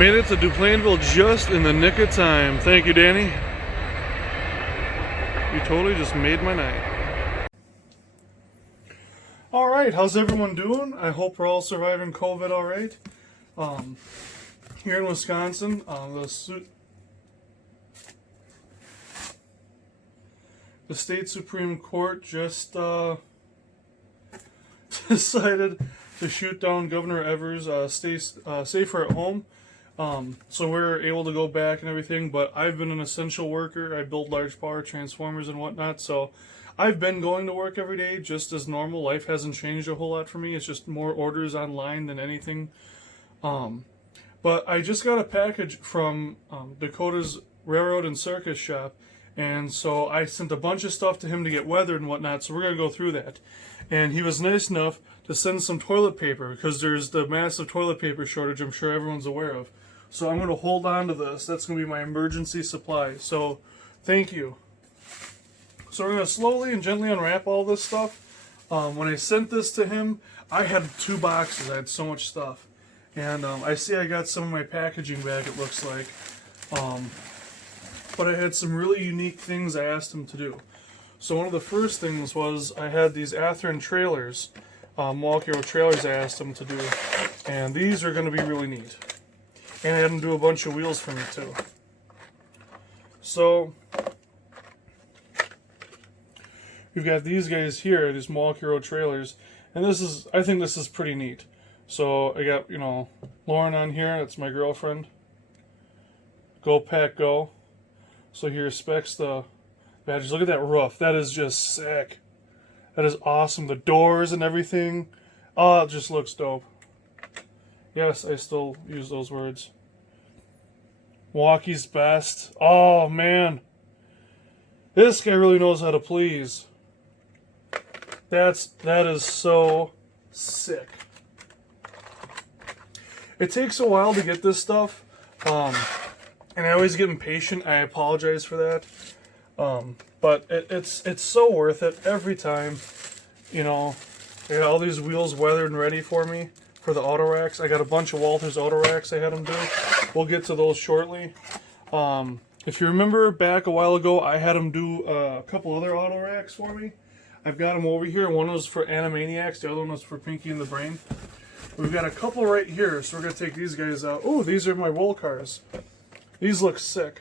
Made it to Duplainville just in the nick of time. Thank you, Danny. You totally just made my night. Alright, how's everyone doing? I hope we're all surviving COVID alright. Here in Wisconsin, the state Supreme Court just decided to shoot down Governor Evers' stay safer at home. So we're able to go back and everything, but I've been an essential worker. I build large power transformers and whatnot, so I've been going to work every day just as normal. Life hasn't changed a whole lot for me. It's just more orders online than anything. But I just got a package from Dakota's railroad and circus shop, and so I sent a bunch of stuff to him to get weathered and whatnot, so we're going to go through that. And he was nice enough to send some toilet paper, because there's the massive toilet paper shortage I'm sure everyone's aware of. So I'm going to hold on to this. That's going to be my emergency supply. So thank you. So we're going to slowly and gently unwrap all this stuff. When I sent this to him, I had 2 boxes. I had so much stuff. And I see I got some of my packaging back, it looks like. But I had some really unique things I asked him to do. So one of the first things was I had these Athearn trailers, Milwaukee trailers I asked him to do. And these are going to be really neat. And I had him do a bunch of wheels for me too. So we've got these guys here, these Milwaukee Road trailers, and I think this is pretty neat. So I got, Lauren on here, that's my girlfriend. Go Pack Go. So here specs the badges. Look at that roof. That is just sick. That is awesome. The doors and everything. Oh, it just looks dope. Yes, I still use those words. Milwaukee's best. Oh, man. This guy really knows how to please. That is so sick. It takes a while to get this stuff. And I always get impatient. I apologize for that. But it's so worth it every time. I got all these wheels weathered and ready for me. For the auto racks, I got a bunch of Walters auto racks I had them do. We'll get to those shortly. If you remember back a while ago, I had them do a couple other auto racks for me. I've got them over here. One was for Animaniacs, the other one was for Pinky and the Brain. We've got a couple right here, so we're going to take these guys out. Oh, these are my wool cars. These look sick.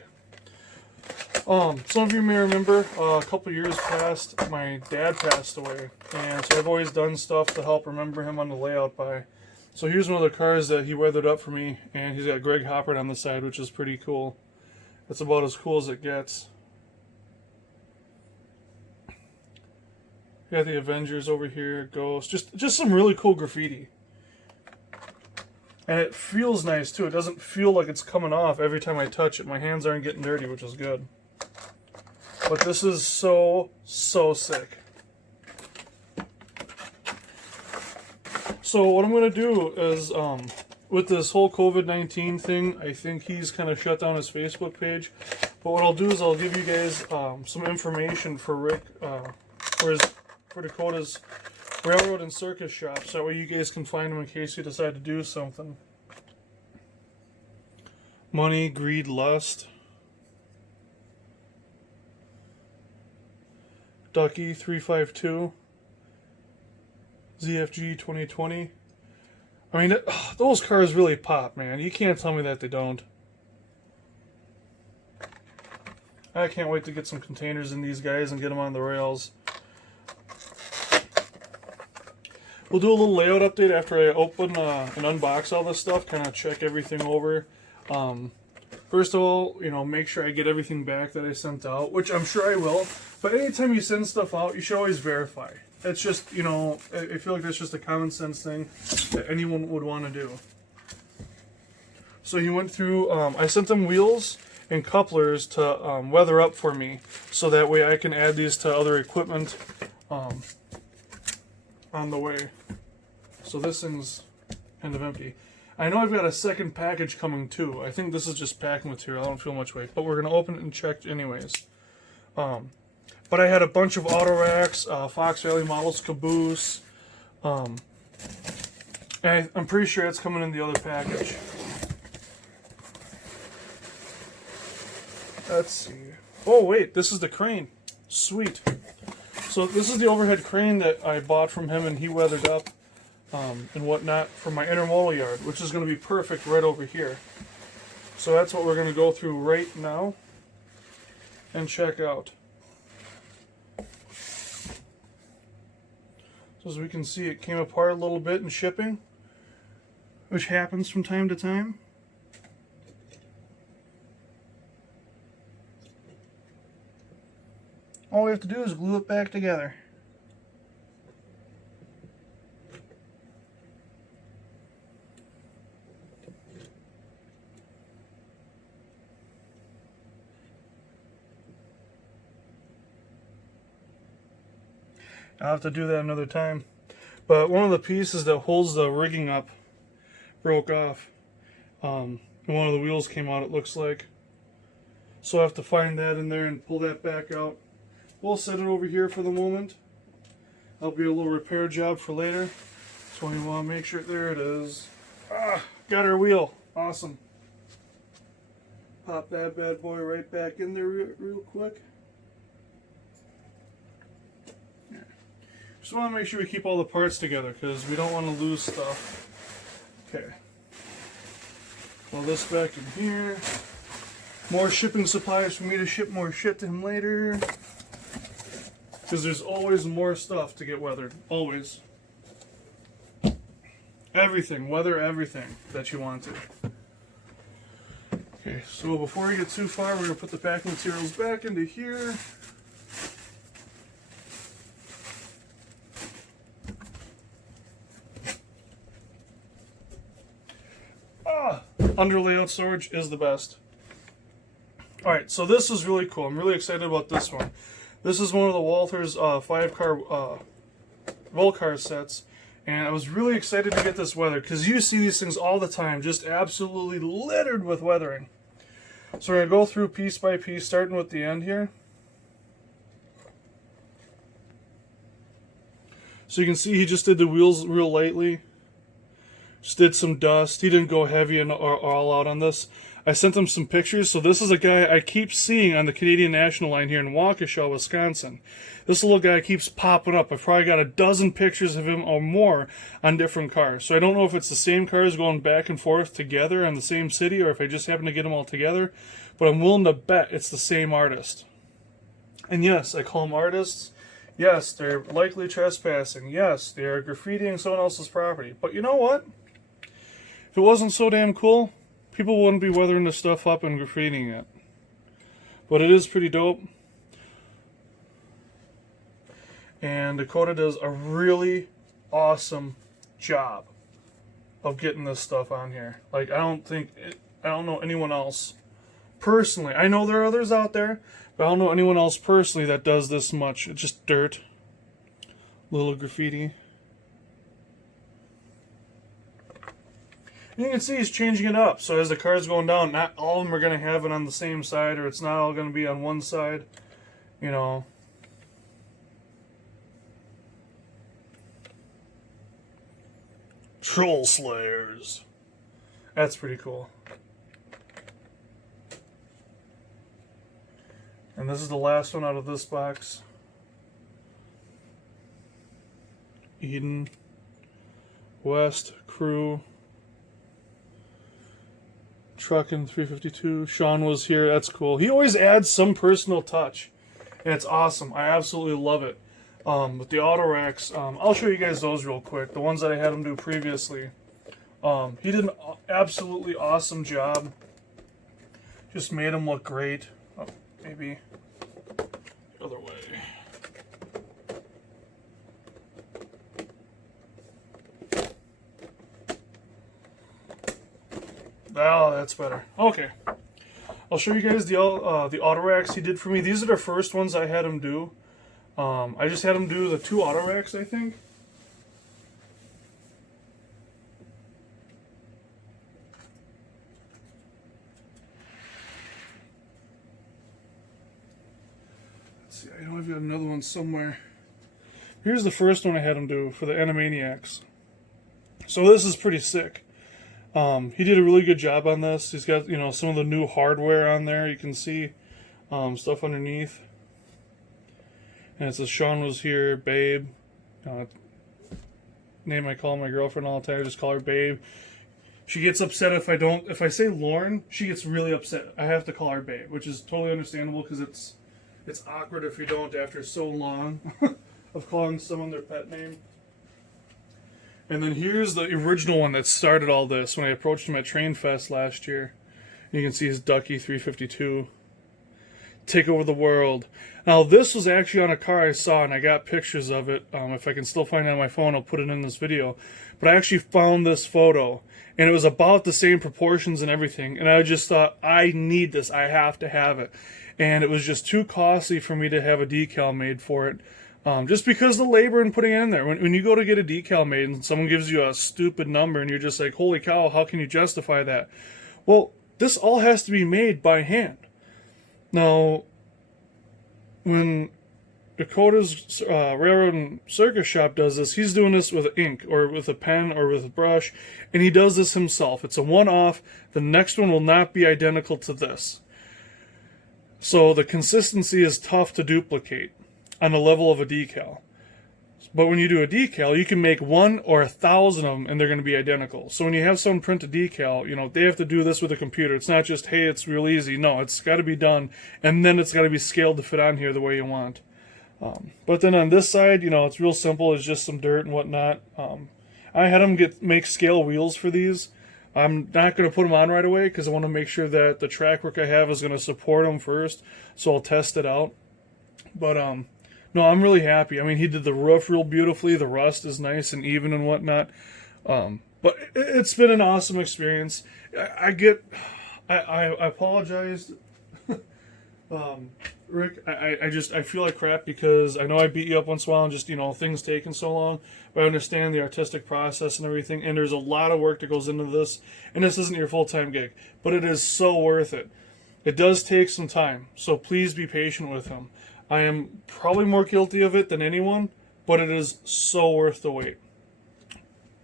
Some of you may remember a couple years past, my dad passed away, and so I've always done stuff to help remember him on the layout by. So here's one of the cars that he weathered up for me, and he's got Greg Hopper on the side, which is pretty cool. That's about as cool as it gets. Got the Avengers over here, Ghost, just some really cool graffiti. And it feels nice too. It doesn't feel like it's coming off every time I touch it. My hands aren't getting dirty, which is good. But this is so sick. So what I'm going to do is, with this whole COVID-19 thing, I think he's kind of shut down his Facebook page. But what I'll do is I'll give you guys some information for Rick, for Dakota's railroad and circus shop, so that way you guys can find him in case you decide to do something. Money, greed, lust. Ducky 352. ZFG 2020. I mean, those cars really pop, man. You can't tell me that they don't. I can't wait to get some containers in these guys and get them on the rails. We'll do a little layout update after I open and unbox all this stuff, kind of check everything over. First of all, make sure I get everything back that I sent out, which I'm sure I will. But anytime you send stuff out, you should always verify. It's just, I feel like that's just a common sense thing that anyone would want to do. So he went through, I sent him wheels and couplers to weather up for me, so that way I can add these to other equipment on the way. So this thing's kind of empty. I know I've got a second package coming too. I think this is just packing material. I don't feel much weight, but we're going to open it and check anyways. But I had a bunch of auto racks, Fox Valley models, caboose. And I'm pretty sure it's coming in the other package. Let's see. Oh wait, this is the crane. Sweet. So this is the overhead crane that I bought from him and he weathered up and whatnot for my intermodal yard, which is going to be perfect right over here. So that's what we're going to go through right now and check out. So as we can see, it came apart a little bit in shipping, which happens from time to time. All we have to do is glue it back together. I'll have to do that another time. But one of the pieces that holds the rigging up broke off. And one of the wheels came out, it looks like. So I have to find that in there and pull that back out. We'll set it over here for the moment. That'll be a little repair job for later. So we want to make sure, there it is. Got our wheel. Awesome. Pop that bad boy right back in there real quick. Just want to make sure we keep all the parts together because we don't want to lose stuff. Okay. Pull this back in here. More shipping supplies for me to ship more shit to him later. Because there's always more stuff to get weathered. Always. Everything. Weather everything that you want to. Okay, so before we get too far, we're going to put the packing materials back into here. Under layout storage is the best. Alright, so this is really cool. I'm really excited about this one. This is one of the Walther's 5-car roll car sets. And I was really excited to get this weathered because you see these things all the time, just absolutely littered with weathering. So we're going to go through piece by piece, starting with the end here. So you can see he just did the wheels real lightly. Just did some dust. He didn't go heavy and all out on this. I sent him some pictures. So this is a guy I keep seeing on the Canadian National Line here in Waukesha, Wisconsin. This little guy keeps popping up. I've probably got a dozen pictures of him or more on different cars. So I don't know if it's the same cars going back and forth together in the same city or if I just happen to get them all together. But I'm willing to bet it's the same artist. And yes, I call them artists. Yes, they're likely trespassing. Yes, they are graffitiing someone else's property. But you know what? If it wasn't so damn cool, people wouldn't be weathering this stuff up and graffitiing it. But it is pretty dope. And Dakota does a really awesome job of getting this stuff on here. Like, I don't know anyone else personally. I know there are others out there, but I don't know anyone else personally that does this much. It's just dirt. Little graffiti. You can see he's changing it up. So as the car's going down, not all of them are going to have it on the same side, or it's not all going to be on one side. You know. Troll Slayers. That's pretty cool. And this is the last one out of this box. Eden. West. Crew. Truckin' 352. Sean was here. That's cool. He always adds some personal touch. And it's awesome. I absolutely love it. With the auto racks, I'll show you guys those real quick. The ones that I had him do previously. He did an absolutely awesome job. Just made them look great. Oh, maybe the other way. Oh, that's better. Okay. I'll show you guys the auto racks he did for me. These are the first ones I had him do. I just had him do the 2 auto racks, I think. Let's see, I know I've got another one somewhere. Here's the first one I had him do for the Animaniacs. So this is pretty sick. He did a really good job on this. He's got, you know, some of the new hardware on there. You can see stuff underneath. And it says Sean was here, babe. Name I call my girlfriend all the time. I just call her babe. She gets upset if I say Lauren, she gets really upset. I have to call her babe, which is totally understandable because it's awkward if you don't after so long of calling someone their pet name. And then here's the original one that started all this when I approached him at Train Fest last year. You can see his Ducky 352. Take over the world. Now this was actually on a car I saw and I got pictures of it. If I can still find it on my phone, I'll put it in this video. But I actually found this photo and it was about the same proportions and everything. And I just thought, I need this. I have to have it. And it was just too costly for me to have a decal made for it. Just because of the labor and putting it in there. When you go to get a decal made and someone gives you a stupid number and you're just like, holy cow, how can you justify that? Well, this all has to be made by hand. Now, when Dakota's Railroad and Circus shop does this, he's doing this with ink or with a pen or with a brush, and he does this himself. It's a one-off. The next one will not be identical to this. So the consistency is tough to duplicate on the level of a decal. But when you do a decal, you can make 1 or 1,000 of them and they're going to be identical. So when you have someone print a decal, they have to do this with a computer. It's not just, hey, it's real easy. No, it's got to be done. And then it's got to be scaled to fit on here the way you want. But then on this side, it's real simple. It's just some dirt and whatnot. I had them make scale wheels for these. I'm not going to put them on right away because I want to make sure that the track work I have is going to support them first. So I'll test it out. But, no, I'm really happy. I mean, he did the roof real beautifully. The rust is nice and even and whatnot. But it's been an awesome experience. I apologize, Rick. I feel like crap because I know I beat you up once in a while and just, things taking so long. But I understand the artistic process and everything. And there's a lot of work that goes into this. And this isn't your full-time gig. But it is so worth it. It does take some time. So please be patient with him. I am probably more guilty of it than anyone, but it is so worth the wait.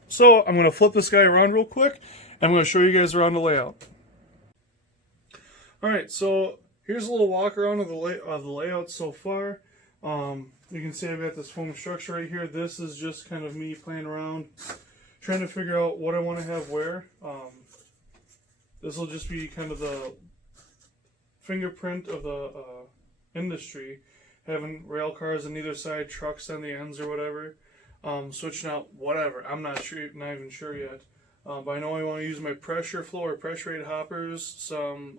So I'm going to flip this guy around real quick. I'm going to show you guys around the layout. Alright, so here's a little walk around of the layout so far. You can see I've got this foam structure right here. This is just kind of me playing around, trying to figure out what I want to have where. This will just be kind of the fingerprint of the industry. Having rail cars on either side, trucks on the ends or whatever. Switching out whatever. I'm not even sure yet. But I know I want to use my pressure flow or pressure rate hoppers, some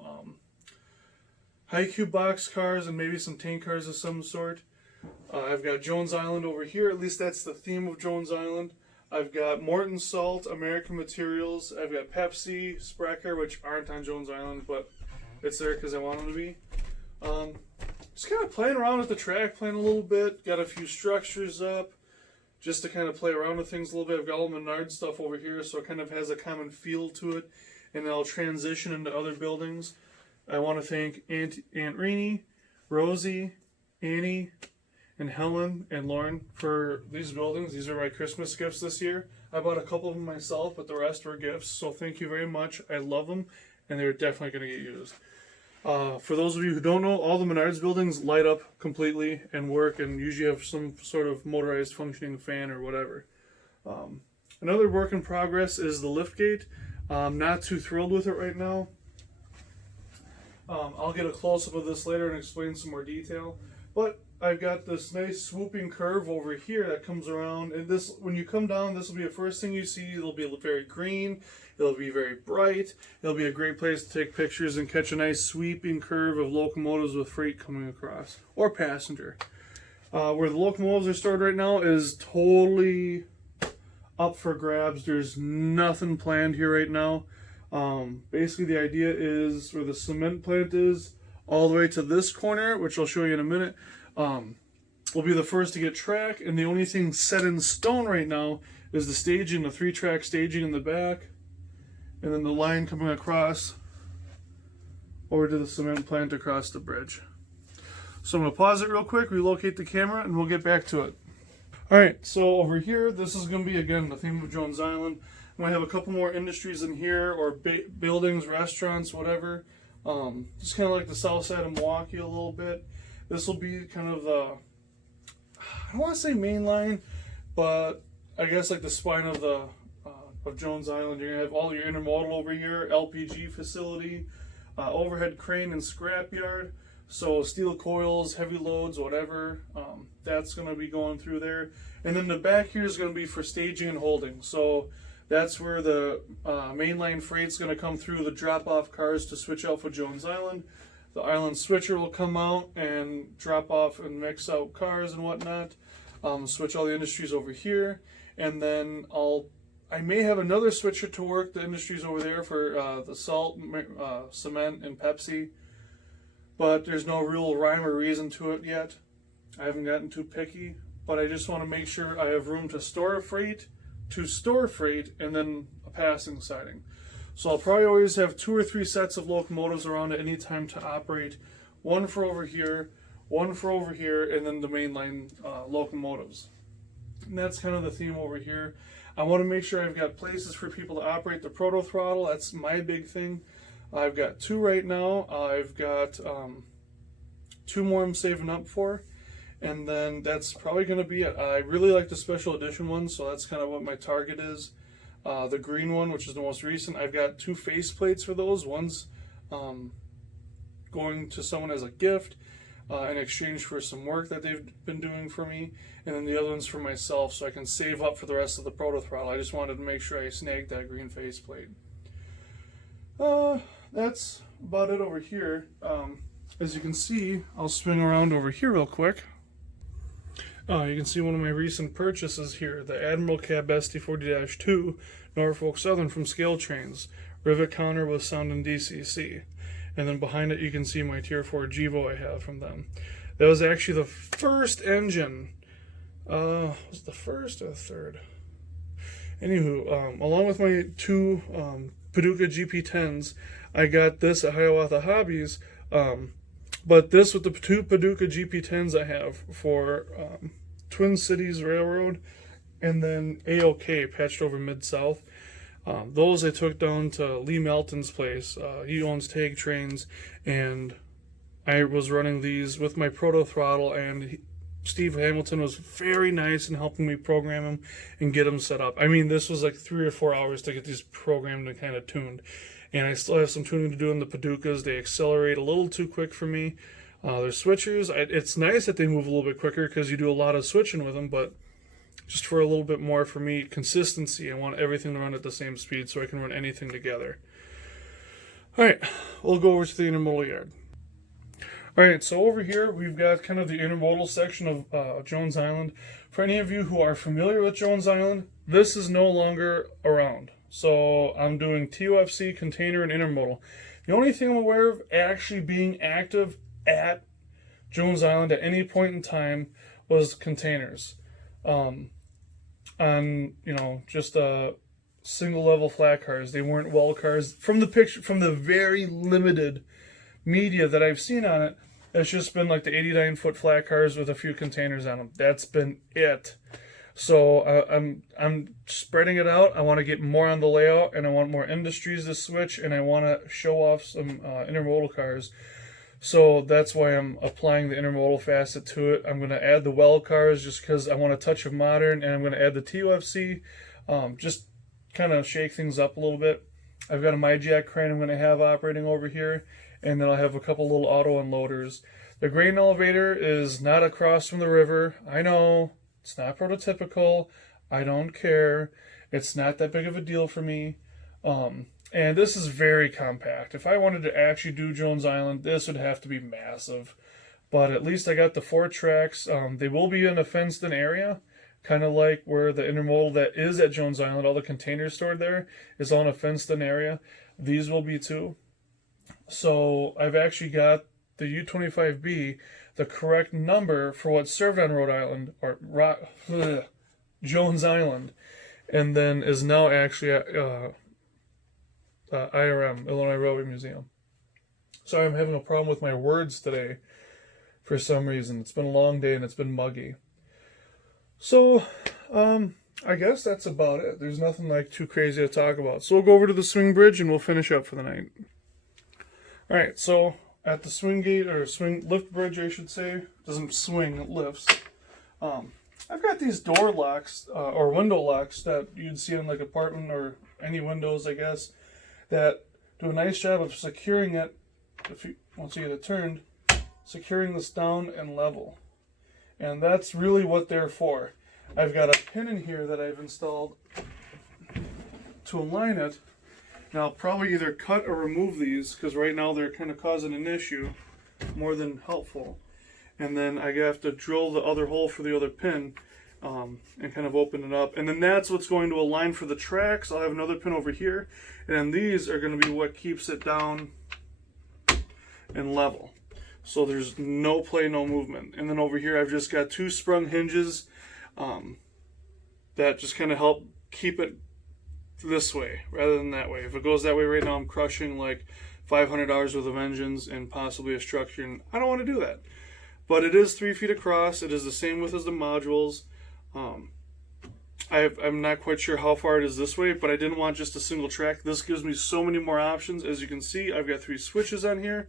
high cube box cars, and maybe some tank cars of some sort. I've got Jones Island over here. At least that's the theme of Jones Island. I've got Morton Salt, American Materials. I've got Pepsi, Sprecher, which aren't on Jones Island, but it's there because I want them to be. Just kind of playing around with the track, playing a little bit. Got a few structures up just to kind of play around with things a little bit. I've got all Menard stuff over here, so it kind of has a common feel to it. And I'll transition into other buildings. I want to thank Aunt Rainey, Rosie, Annie, and Helen and Lauren for these buildings. These are my Christmas gifts this year. I bought a couple of them myself, but the rest were gifts. So thank you very much. I love them, and they're definitely going to get used. For those of you who don't know, all the Menards buildings light up completely and work and usually have some sort of motorized functioning fan or whatever. Another work in progress is the lift gate. I'm not too thrilled with it right now. I'll get a close-up of this later and explain some more detail. But I've got this nice swooping curve over here that comes around. And this, when you come down, this will be the first thing you see. It'll be very green. It'll be very bright. It'll be a great place to take pictures and catch a nice sweeping curve of locomotives with freight coming across. Or passenger. Where the locomotives are stored right now is totally up for grabs. There's nothing planned here right now. Basically the idea is where the cement plant is all the way to this corner, which I'll show you in a minute. We'll be the first to get track, and the only thing set in stone right now is the staging, the 3-track staging in the back, and then the line coming across over to the cement plant across the bridge. So I'm going to pause it real quick, relocate the camera, and we'll get back to it. Alright, so over here, this is going to be, again, the theme of Jones Island. I'm going to have a couple more industries in here, or buildings, restaurants, whatever. Just kind of like the south side of Milwaukee a little bit. This will be kind of the, I don't want to say main line, but I guess like the spine of the of Jones Island. You're gonna have all your intermodal over here, LPG facility, overhead crane and scrapyard. So steel coils, heavy loads, whatever, that's going to be going through there. And then the back here is going to be for staging and holding. So that's where the mainline freight's going to come through the drop-off cars to switch out for Jones Island. The island switcher will come out and drop off and mix out cars and whatnot. Switch all the industries over here. And then I may have another switcher to work the industries over there for the salt, cement, and Pepsi. But there's no real rhyme or reason to it yet. I haven't gotten too picky, but I just want to make sure I have room to store freight, and then a passing siding. So I'll probably always have 2 or 3 sets of locomotives around at any time to operate. One for over here, one for over here, and then the mainline locomotives. And that's kind of the theme over here. I want to make sure I've got places for people to operate the proto throttle. That's my big thing. I've got 2 right now. I've got 2 more I'm saving up for, and then that's probably going to be it. I really like the special edition one, so that's kind of what my target is. The green one, which is the most recent, I've got 2 face plates for those. One's going to someone as a gift in exchange for some work that they've been doing for me, and then the other one's for myself so I can save up for the rest of the proto throttle. I just wanted to make sure I snagged that green face plate. That's about it over here. As you can see, I'll swing around over here real quick. You can see one of my recent purchases here, the Admiral Cab ST40-2 Norfolk Southern from Scale Trains. Rivet counter with sound and DCC. And then behind it you can see my Tier 4 Gevo I have from them. That was actually the first engine. Was it the first or the third? Anywho, along with my 2 Paducah GP10s, I got this at Hiawatha Hobbies, but this with the 2 Paducah GP10s I have for Twin Cities Railroad and then AOK, patched over Mid-South. Those I took down to Lee Melton's place. He owns Tag Trains, and I was running these with my proto throttle, and Steve Hamilton was very nice in helping me program them and get them set up. I mean, this was like 3 or 4 hours to get these programmed and kind of tuned. And I still have some tuning to do in the Paducahs. They accelerate a little too quick for me. They're switchers. It's nice that they move a little bit quicker because you do a lot of switching with them, but just for a little bit more, for me, consistency, I want everything to run at the same speed so I can run anything together. Alright, we'll go over to the intermodal yard. Alright, so over here we've got kind of the intermodal section of Jones Island. For any of you who are familiar with Jones Island, this is no longer around. So I'm doing TOFC, container, and intermodal. The only thing I'm aware of actually being active at Jones Island at any point in time was containers. On, just single level flat cars. They weren't well cars. From the picture, from the very limited media that I've seen on it, it's just been like the 89-foot flat cars with a few containers on them. That's been it. So I'm spreading it out. I want to get more on the layout, and I want more industries to switch, and I want to show off some intermodal cars. So that's why I'm applying the intermodal facet to it. I'm going to add the well cars just because I want a touch of modern, and I'm going to add the TOFC, just kind of shake things up a little bit. I've got a MyJack crane I'm going to have operating over here, and then I'll have a couple little auto unloaders. The grain elevator is not across from the river. I know. It's not prototypical. I don't care. It's not that big of a deal for me. And this is very compact. If I wanted to actually do Jones Island, this would have to be massive. But at least I got the 4 tracks. They will be in a fenced-in area, kind of like where the intermodal that is at Jones Island, all the containers stored there, is on a fenced-in area. These will be too. So I've actually got the U25B, the correct number for what served on Rhode Island, or Jones Island, and then is now actually at IRM, Illinois Railway Museum. Sorry, I'm having a problem with my words today for some reason. It's been a long day and it's been muggy. So, I guess that's about it. There's nothing like too crazy to talk about. So we'll go over to the swing bridge and we'll finish up for the night. All right, so at the swing gate, or swing lift bridge, I should say, doesn't swing, it lifts. I've got these door locks or window locks that you'd see in like apartment or any windows, I guess, that do a nice job of securing it. Once you get it turned, securing this down and level, and that's really what they're for. I've got a pin in here that I've installed to align it. Now I'll probably either cut or remove these because right now they're kind of causing an issue more than helpful. And then I have to drill the other hole for the other pin and kind of open it up. And then that's what's going to align for the tracks. I'll have another pin over here. And then these are going to be what keeps it down and level. So there's no play, no movement. And then over here I've just got 2 sprung hinges that just kind of help keep it this way rather than that way. If it goes that way right now, I'm crushing like $500 worth of engines and possibly a structure, and I don't want to do that. But it is 3 feet across. It is the same width as the modules. I'm not quite sure how far it is this way, but I didn't want just a single track. This gives me so many more options. As you can see, I've got 3 switches on here.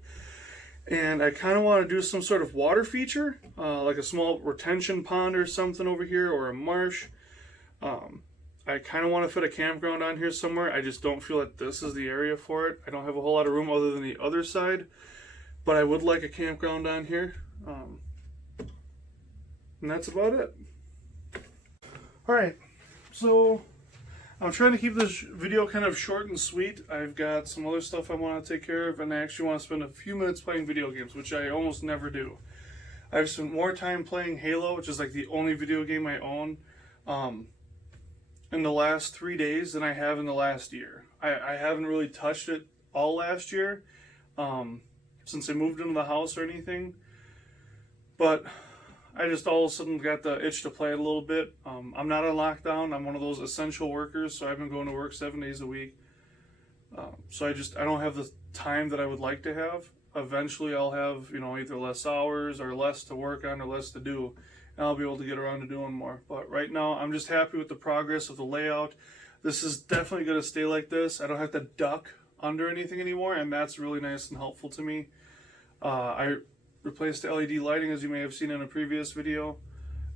And I kind of want to do some sort of water feature, like a small retention pond or something over here, or a marsh. I kind of want to fit a campground on here somewhere. I just don't feel like this is the area for it. I don't have a whole lot of room other than the other side, but I would like a campground on here. And that's about it. Alright, so I'm trying to keep this video kind of short and sweet. I've got some other stuff I want to take care of, and I actually want to spend a few minutes playing video games, which I almost never do. I've spent more time playing Halo, which is like the only video game I own, in the last 3 days than I have in the last year. I haven't really touched it all last year, since I moved into the house or anything, but I just all of a sudden got the itch to play it a little bit. I'm not on lockdown. I'm one of those essential workers, so I've been going to work 7 days a week. So I don't have the time that I would like to have. Eventually I'll have, either less hours or less to work on or less to do, and I'll be able to get around to doing more. But right now I'm just happy with the progress of the layout. This is definitely going to stay like this. I don't have to duck under anything anymore, and that's really nice and helpful to me. I replaced the LED lighting, as you may have seen in a previous video,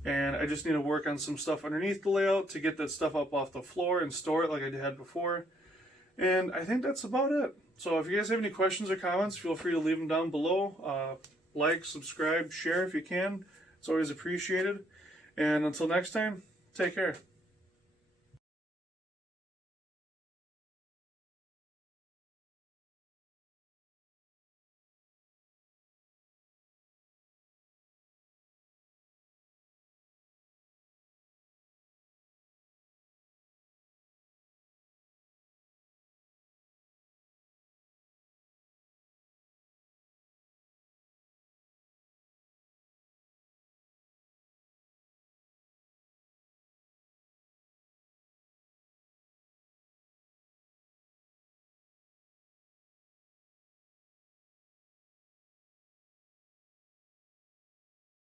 and I just need to work on some stuff underneath the layout to get that stuff up off the floor and store it like I had before. And I think that's about it. So if you guys have any questions or comments, feel free to leave them down below. Like, subscribe, share if you can. It's always appreciated. And until next time, take care.